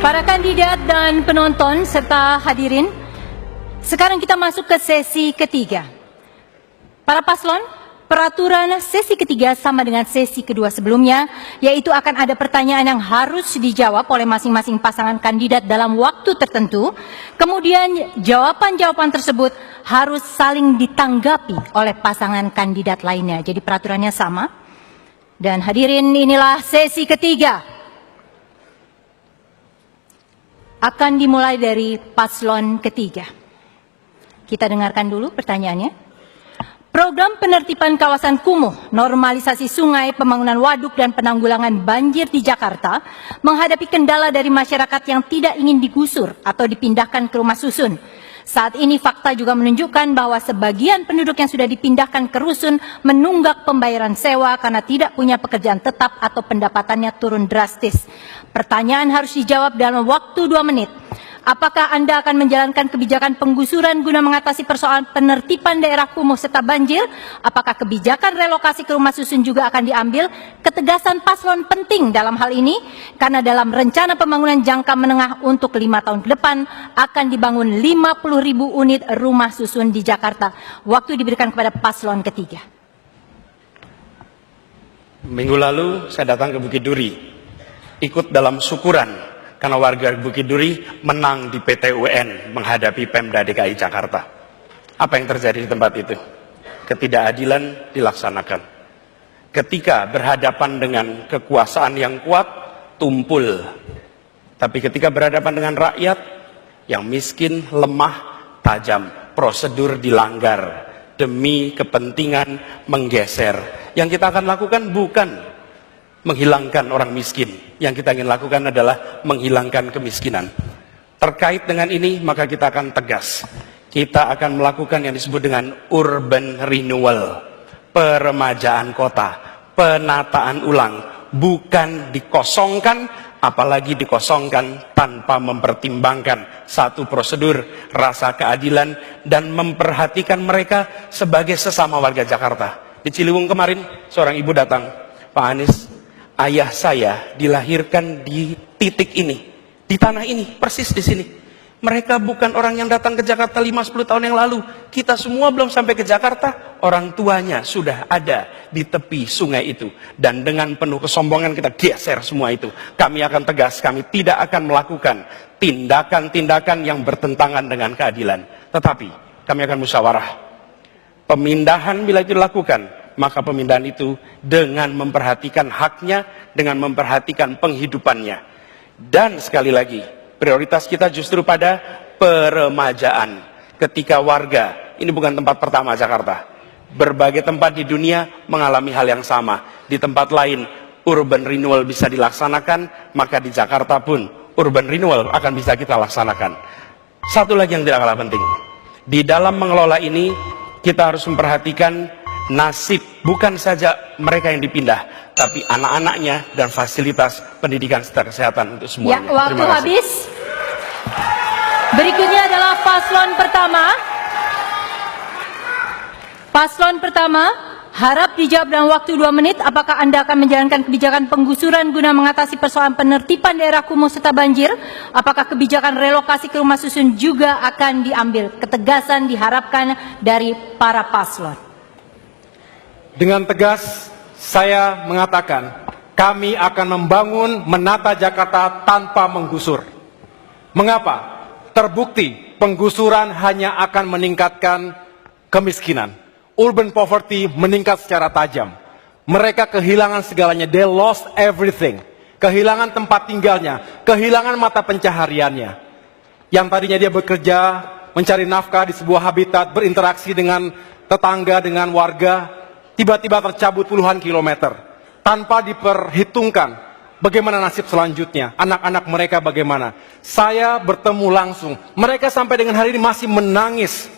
Para kandidat dan penonton serta hadirin, sekarang kita masuk ke sesi ketiga. Para paslon, peraturan sesi ketiga sama dengan sesi kedua sebelumnya, yaitu akan ada pertanyaan yang harus dijawab oleh masing-masing pasangan kandidat dalam waktu tertentu. Kemudian jawaban-jawaban tersebut harus saling ditanggapi oleh pasangan kandidat lainnya. Jadi peraturannya sama. Dan hadirin, inilah sesi ketiga. Akan dimulai dari paslon ketiga. Kita dengarkan dulu pertanyaannya. Program penertiban kawasan kumuh, normalisasi sungai, pembangunan waduk dan penanggulangan banjir di Jakarta menghadapi kendala dari masyarakat yang tidak ingin digusur atau dipindahkan ke rumah susun. Saat ini fakta juga menunjukkan bahwa sebagian penduduk yang sudah dipindahkan ke rusun menunggak pembayaran sewa karena tidak punya pekerjaan tetap atau pendapatannya turun drastis. Pertanyaan harus dijawab dalam waktu 2 menit. Apakah Anda akan menjalankan kebijakan penggusuran guna mengatasi persoalan penertiban daerah kumuh serta banjir? Apakah kebijakan relokasi ke rumah susun juga akan diambil? Ketegasan paslon penting dalam hal ini, karena dalam rencana pembangunan jangka menengah untuk 5 tahun ke depan akan dibangun 50.000 unit rumah susun di Jakarta. Waktu diberikan kepada paslon ketiga. Minggu lalu saya datang ke Bukit Duri, ikut dalam syukuran karena warga Bukit Duri menang di PT UN menghadapi Pemda DKI Jakarta. Apa yang terjadi di tempat itu? Ketidakadilan dilaksanakan. Ketika berhadapan dengan kekuasaan yang kuat, tumpul. Tapi ketika berhadapan dengan rakyat yang miskin, lemah, tajam, prosedur dilanggar demi kepentingan menggeser. Yang kita akan lakukan bukan menghilangkan orang miskin. Yang kita ingin lakukan adalah menghilangkan kemiskinan. Terkait dengan ini, maka kita akan tegas. Kita akan melakukan yang disebut dengan urban renewal, peremajaan kota, penataan ulang, bukan dikosongkan, apalagi dikosongkan tanpa mempertimbangkan satu prosedur, rasa keadilan, dan memperhatikan mereka sebagai sesama warga Jakarta. Di Ciliwung kemarin, seorang ibu datang, Pak Anies, ayah saya dilahirkan di titik ini, di tanah ini, persis di sini. Mereka bukan orang yang datang ke Jakarta 5-10 tahun yang lalu. Kita semua belum sampai ke Jakarta, orang tuanya sudah ada di tepi sungai itu. Dan dengan penuh kesombongan kita geser semua itu. Kami akan tegas, kami tidak akan melakukan tindakan-tindakan yang bertentangan dengan keadilan. Tetapi kami akan musyawarah. Pemindahan bila itu dilakukan, maka pemindahan itu dengan memperhatikan haknya, dengan memperhatikan penghidupannya. Dan sekali lagi, prioritas kita justru pada peremajaan. Ketika warga, ini bukan tempat pertama Jakarta, berbagai tempat di dunia mengalami hal yang sama. Di tempat lain, urban renewal bisa dilaksanakan, maka di Jakarta pun urban renewal akan bisa kita laksanakan. Satu lagi yang tidak kalah penting, di dalam mengelola ini, kita harus memperhatikan nasib bukan saja mereka yang dipindah, tapi anak-anaknya dan fasilitas pendidikan serta kesehatan untuk semuanya. Ya, waktu habis. Berikutnya adalah paslon pertama. Paslon pertama, harap dijawab dalam waktu 2 menit. Apakah Anda akan menjalankan kebijakan penggusuran guna mengatasi persoalan penertiban daerah kumuh serta banjir? Apakah kebijakan relokasi ke rumah susun juga akan diambil? Ketegasan diharapkan dari para paslon. Dengan tegas, saya mengatakan, kami akan membangun menata Jakarta tanpa menggusur. Mengapa? Terbukti penggusuran hanya akan meningkatkan kemiskinan. Urban poverty meningkat secara tajam. Mereka kehilangan segalanya, they lost everything. Kehilangan tempat tinggalnya, kehilangan mata pencahariannya. Yang tadinya dia bekerja, mencari nafkah di sebuah habitat, berinteraksi dengan tetangga, dengan warga, tiba-tiba tercabut puluhan kilometer. Tanpa diperhitungkan bagaimana nasib selanjutnya, anak-anak mereka bagaimana. Saya bertemu langsung, mereka sampai dengan hari ini masih menangis,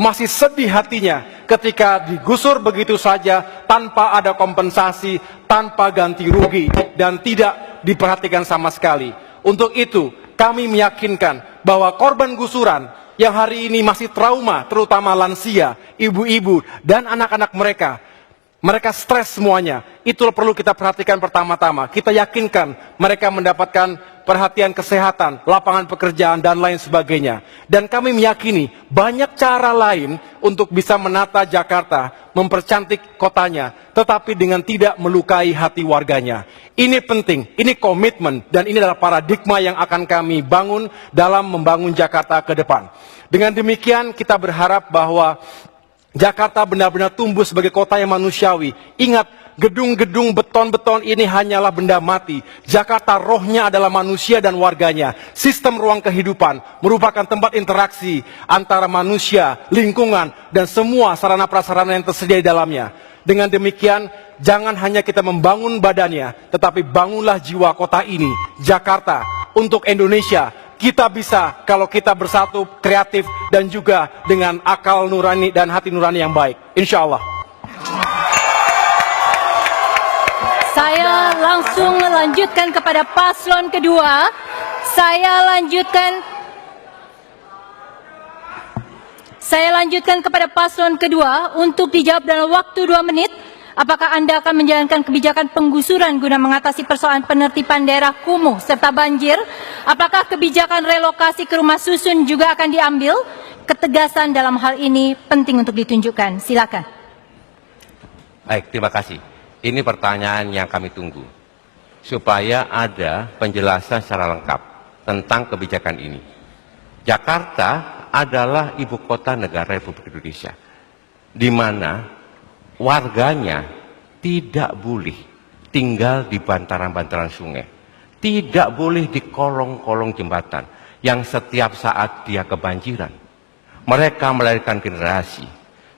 masih sedih hatinya ketika digusur begitu saja tanpa ada kompensasi, tanpa ganti rugi, dan tidak diperhatikan sama sekali. Untuk itu, kami meyakinkan bahwa korban gusuran yang hari ini masih trauma, terutama lansia, ibu-ibu, dan anak-anak mereka, Mereka stres semuanya. Itu perlu kita perhatikan pertama-tama. Kita yakinkan mereka mendapatkan perhatian kesehatan, lapangan pekerjaan, dan lain sebagainya. Dan kami meyakini banyak cara lain untuk bisa menata Jakarta, mempercantik kotanya, tetapi dengan tidak melukai hati warganya. Ini penting, ini komitmen, dan ini adalah paradigma yang akan kami bangun dalam membangun Jakarta ke depan. Dengan demikian kita berharap bahwa Jakarta benar-benar tumbuh sebagai kota yang manusiawi. Ingat, gedung-gedung beton-beton ini hanyalah benda mati. Jakarta rohnya adalah manusia dan warganya. Sistem ruang kehidupan merupakan tempat interaksi antara manusia, lingkungan, dan semua sarana prasarana yang tersedia di dalamnya. Dengan demikian, jangan hanya kita membangun badannya, tetapi bangunlah jiwa kota ini, Jakarta, untuk Indonesia. Kita bisa kalau kita bersatu, kreatif, dan juga dengan akal nurani dan hati nurani yang baik. Insya Allah. Saya langsung melanjutkan kepada paslon kedua. Saya lanjutkan kepada paslon kedua untuk dijawab dalam waktu 2 menit. Apakah Anda akan menjalankan kebijakan penggusuran guna mengatasi persoalan penertiban daerah kumuh serta banjir? Apakah kebijakan relokasi ke rumah susun juga akan diambil? Ketegasan dalam hal ini penting untuk ditunjukkan. Silakan. Baik, terima kasih. Ini pertanyaan yang kami tunggu, supaya ada penjelasan secara lengkap tentang kebijakan ini. Jakarta adalah ibu kota negara Republik Indonesia, di mana warganya tidak boleh tinggal di bantaran-bantaran sungai, tidak boleh di kolong-kolong jembatan yang setiap saat dia kebanjiran. Mereka melahirkan generasi,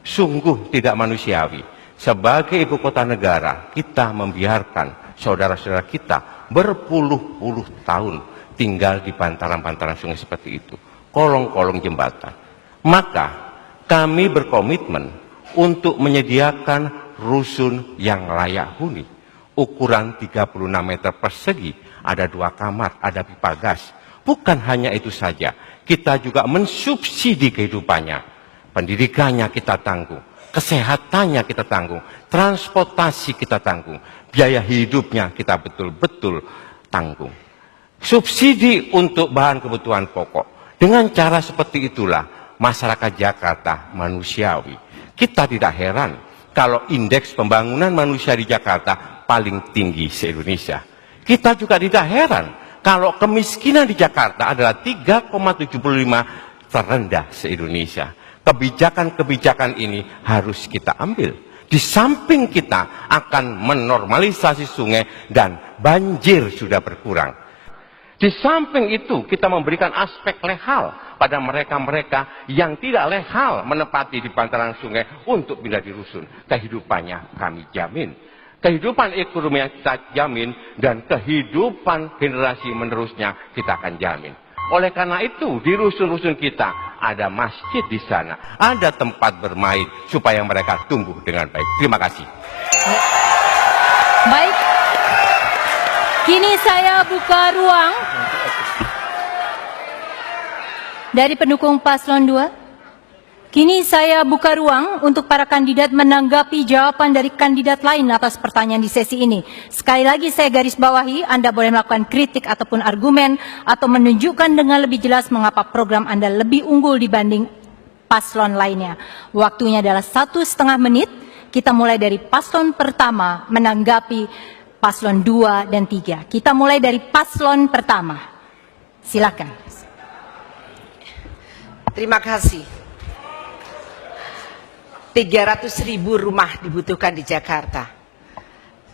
sungguh tidak manusiawi. Sebagai ibu kota negara, kita membiarkan saudara-saudara kita berpuluh-puluh tahun tinggal di bantaran-bantaran sungai seperti itu, kolong-kolong jembatan. Maka kami berkomitmen untuk menyediakan rusun yang layak huni, ukuran 36 meter persegi, ada 2 kamar, ada pipa gas. Bukan hanya itu saja, kita juga mensubsidi kehidupannya, pendidikannya kita tanggung, kesehatannya kita tanggung, transportasi kita tanggung, biaya hidupnya kita betul-betul tanggung. Subsidi untuk bahan kebutuhan pokok. Dengan cara seperti itulah masyarakat Jakarta manusiawi. Kita tidak heran kalau indeks pembangunan manusia di Jakarta paling tinggi se-Indonesia. Kita juga tidak heran kalau kemiskinan di Jakarta adalah 3,75 terendah se-Indonesia. Kebijakan-kebijakan ini harus kita ambil. Di samping kita akan menormalisasi sungai dan banjir sudah berkurang. Di samping itu kita memberikan aspek legal pada mereka-mereka yang tidak legal menempati di bantaran sungai untuk pindah di rusun. Kehidupannya kami jamin. Kehidupan ekonomi yang kita jamin dan kehidupan generasi menerusnya kita akan jamin. Oleh karena itu di rusun-rusun kita ada masjid di sana, ada tempat bermain supaya mereka tumbuh dengan baik. Terima kasih. Baik. Kini saya buka ruang dari pendukung paslon 2. Kini saya buka ruang untuk para kandidat menanggapi jawaban dari kandidat lain atas pertanyaan di sesi ini. Sekali lagi saya garis bawahi, Anda boleh melakukan kritik ataupun argumen atau menunjukkan dengan lebih jelas mengapa program Anda lebih unggul dibanding paslon lainnya. Waktunya adalah 1,5 menit. Kita mulai dari paslon pertama menanggapi paslon 2 dan 3. Kita mulai dari paslon pertama. Silakan. Terima kasih. 300.000 rumah dibutuhkan di Jakarta.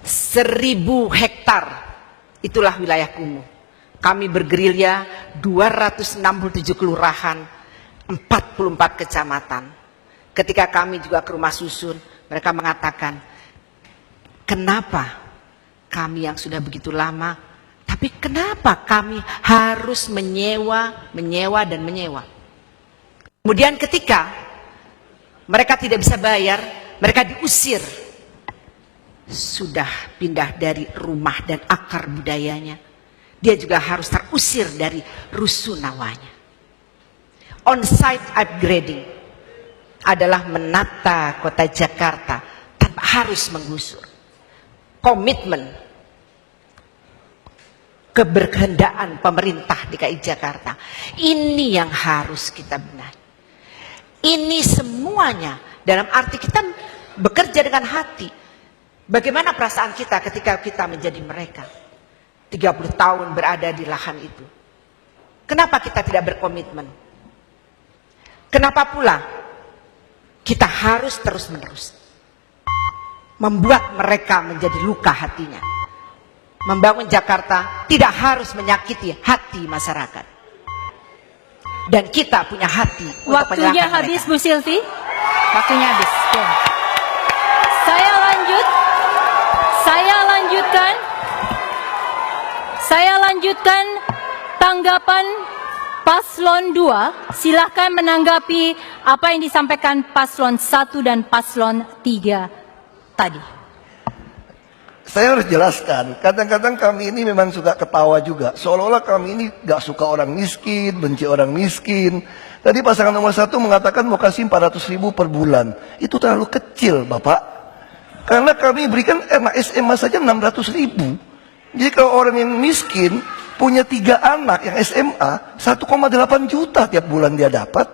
1.000 hektar, itulah wilayah kumuh. Kami bergerilya 267 kelurahan, 44 kecamatan. Ketika kami juga ke rumah susun, mereka mengatakan, kenapa kami yang sudah begitu lama, tapi kenapa kami harus menyewa. Kemudian ketika mereka tidak bisa bayar, mereka diusir. Sudah pindah dari rumah dan akar budayanya, dia juga harus terusir dari rusunawanya. On-site upgrading adalah menata kota Jakarta tanpa harus menggusur. Komitmen keberkehendaan pemerintah DKI Jakarta. Ini yang harus kita benahi. Ini semuanya dalam arti kita bekerja dengan hati. Bagaimana perasaan kita ketika kita menjadi mereka? 30 tahun berada di lahan itu. Kenapa kita tidak berkomitmen? Kenapa pula kita harus terus-menerus membuat mereka menjadi luka hatinya? Membangun Jakarta tidak harus menyakiti hati masyarakat. Dan kita punya hati untuk Waktunya menyelamatkan habis, mereka. Bu Silvi. Waktunya habis. Oke. Saya lanjutkan tanggapan Paslon 2. Silahkan menanggapi apa yang disampaikan Paslon 1 dan Paslon 3 tadi. Saya harus jelaskan, kadang-kadang kami ini memang suka ketawa juga. Seolah-olah kami ini gak suka orang miskin, benci orang miskin. Tadi pasangan nomor 1 mengatakan mau kasih 400.000 per bulan. Itu terlalu kecil, Bapak. Karena kami berikan anak SMA saja 600.000. Jadi kalau orang yang miskin, punya 3 anak yang SMA, 1,8 juta tiap bulan dia dapat.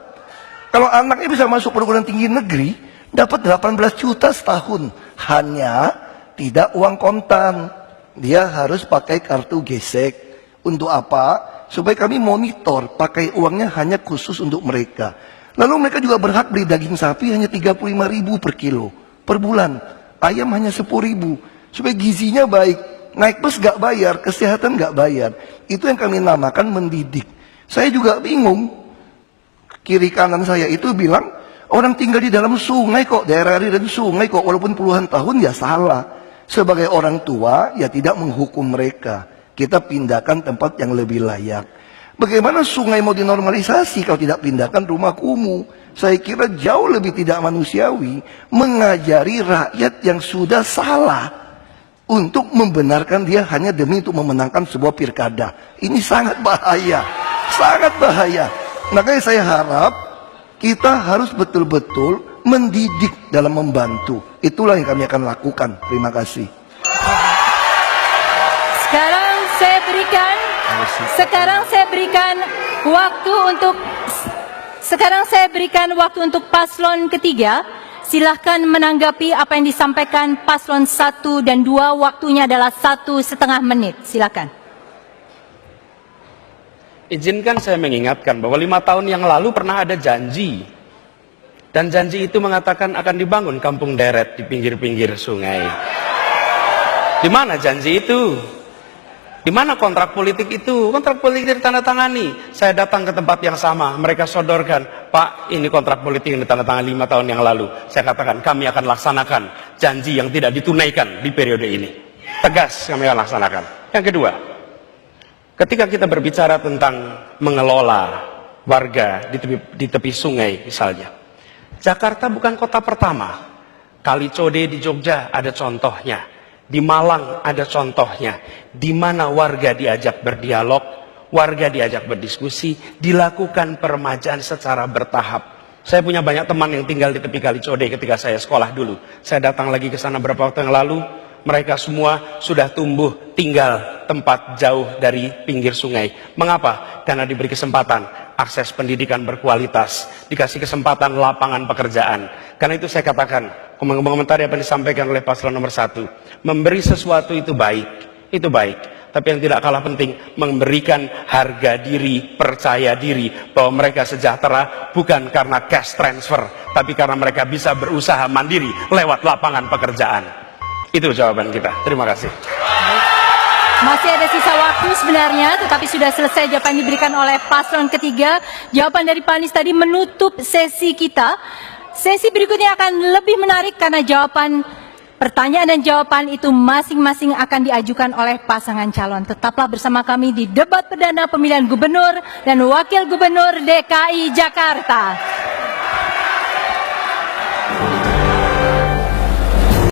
Kalau anaknya bisa masuk perguruan tinggi negeri, dapat 18 juta setahun. Hanya tidak uang kontan, dia harus pakai kartu gesek. Untuk apa? Supaya kami monitor, pakai uangnya hanya khusus untuk mereka. Lalu mereka juga berhak beli daging sapi hanya 35.000 per kilo per bulan. Ayam hanya 10.000. Supaya gizinya baik. Naik bus gak bayar, kesehatan gak bayar. Itu yang kami namakan mendidik. Saya juga bingung. Kiri kanan saya itu bilang, orang tinggal di dalam sungai kok, daerah aliran sungai kok, walaupun puluhan tahun ya salah. Sebagai orang tua, ya tidak menghukum mereka. Kita pindahkan tempat yang lebih layak. Bagaimana sungai mau dinormalisasi kalau tidak pindahkan rumah kumuh? Saya kira jauh lebih tidak manusiawi mengajari rakyat yang sudah salah untuk membenarkan dia hanya demi untuk memenangkan sebuah pilkada. Ini sangat bahaya, sangat bahaya. Makanya saya harap kita harus betul-betul mendidik dalam membantu. Itulah yang kami akan lakukan. Terima kasih. Sekarang saya berikan waktu untuk paslon ketiga. Silahkan menanggapi apa yang disampaikan paslon 1 dan 2. Waktunya adalah 1,5 menit. Silahkan. Izinkan saya mengingatkan bahwa 5 tahun yang lalu pernah ada janji. Dan janji itu mengatakan akan dibangun kampung deret di pinggir-pinggir sungai. Di mana janji itu? Di mana kontrak politik itu? Kontrak politik ditandatangani. Saya datang ke tempat yang sama. Mereka sodorkan, Pak, ini kontrak politik yang ditandatangani 5 tahun yang lalu. Saya katakan, kami akan laksanakan janji yang tidak ditunaikan di periode ini. Tegas kami akan laksanakan. Yang kedua, ketika kita berbicara tentang mengelola warga di tepi sungai misalnya. Jakarta bukan kota pertama. Kali Code di Jogja ada contohnya. Di Malang ada contohnya. Di mana warga diajak berdialog, warga diajak berdiskusi, dilakukan peremajaan secara bertahap. Saya punya banyak teman yang tinggal di tepi Kali Code ketika saya sekolah dulu. Saya datang lagi ke sana beberapa waktu yang lalu. Mereka semua sudah tumbuh tinggal tempat jauh dari pinggir sungai. Mengapa? Karena diberi kesempatan akses pendidikan berkualitas, dikasih kesempatan lapangan pekerjaan. Karena itu saya katakan, komentar yang disampaikan oleh paslon nomor 1, memberi sesuatu itu baik. Tapi yang tidak kalah penting, memberikan harga diri, percaya diri bahwa mereka sejahtera bukan karena cash transfer, tapi karena mereka bisa berusaha mandiri lewat lapangan pekerjaan. Itu jawaban kita. Terima kasih. Masih ada sisa waktu sebenarnya, tetapi sudah selesai jawaban diberikan oleh paslon ketiga. Jawaban dari Pak Anies tadi menutup sesi kita. Sesi berikutnya akan lebih menarik karena pertanyaan dan jawaban itu masing-masing akan diajukan oleh pasangan calon. Tetaplah bersama kami di debat perdana pemilihan gubernur dan wakil gubernur DKI Jakarta.